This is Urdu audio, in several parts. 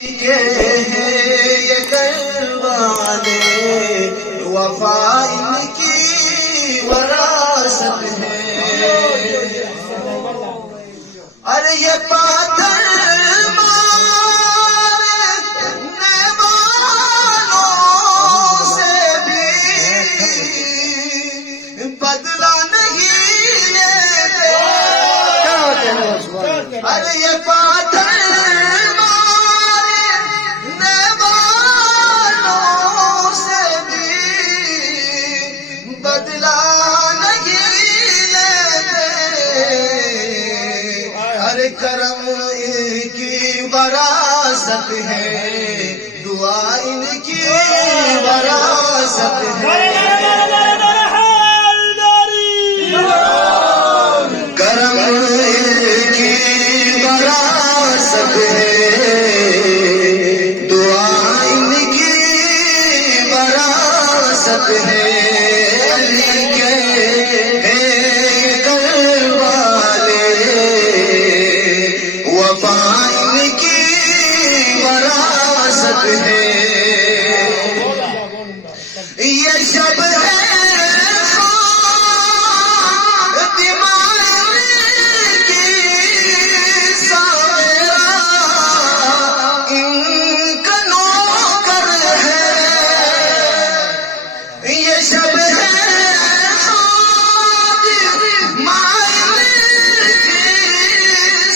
یہ کروانے وفا ان کی وراثت ہے۔ ارے یہ پاتھر مارنے والوں سے بھی بدلہ نہیں لیتے۔ ارے یہ پاتھر کرم ان کی وراثت ہے، دعا ان کی وراثت ہے۔ کرم ان کی وراثت ہے، دعا ان کی وراثت ہے۔ علی کے یہ شب ہے کی ساویرا ان کا نوکر ہے۔ یہ شب ہے کی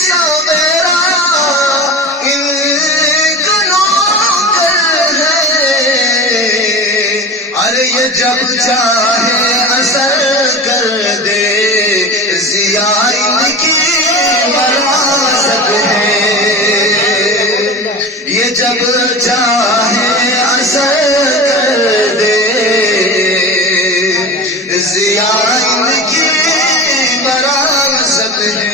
ساویرا ان کا نوکر ہے۔ ارے یہ جب چاہے اثر کر دے، ضیاء ان کی وراثت ہے۔ یہ جب چاہے اثر کر دے، ضیاء ان کی وراثت ہے۔